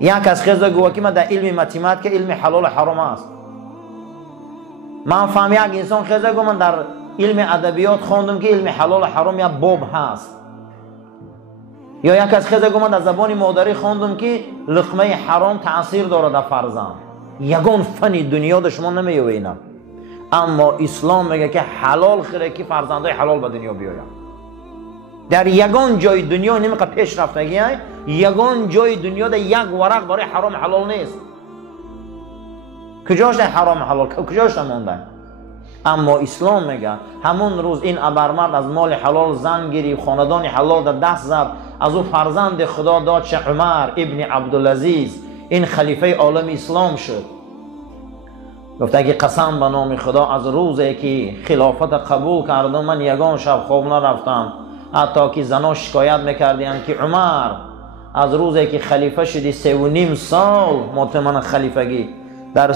یک از خیزا گوه که من در علم متیمت که علم حلال حرام است. من فهم یک انسان خیزا گوه من در علم ادبیات خوندم که علم حلال حرام یک باب هست. یا یک از خیزا گوه من در زبان مادری خوندم که لقمه حرام تأثیر داره در فرزند. یگان فنی دنیا در شما نمیوینم، اما اسلام میگه که حلال خیره که فرزندای حلال به دنیا بیاید. در یگان جای دنیا نمیقدر پیش رفتگی های، یگان جای دنیا در یک ورق برای حرام حلال نیست. کجاش در حرام حلال، کجاش مونده؟ اما اسلام میگه همون روز این ابرمرد از مال حلال زن گیری، خاندان حلال در دست زد، از او فرزند خدا داد چه عمر ابن عبدالعزیز، این خلیفه عالم اسلام شد. گفته که قسم به نام خدا از روزی که خلافت قبول کردم من یگان شب خواب نرفتم، حتی که زنا شکایت میکردین که عمر از روزی که خلیفه شدی 3.5 سال مطمئن خلیفگی در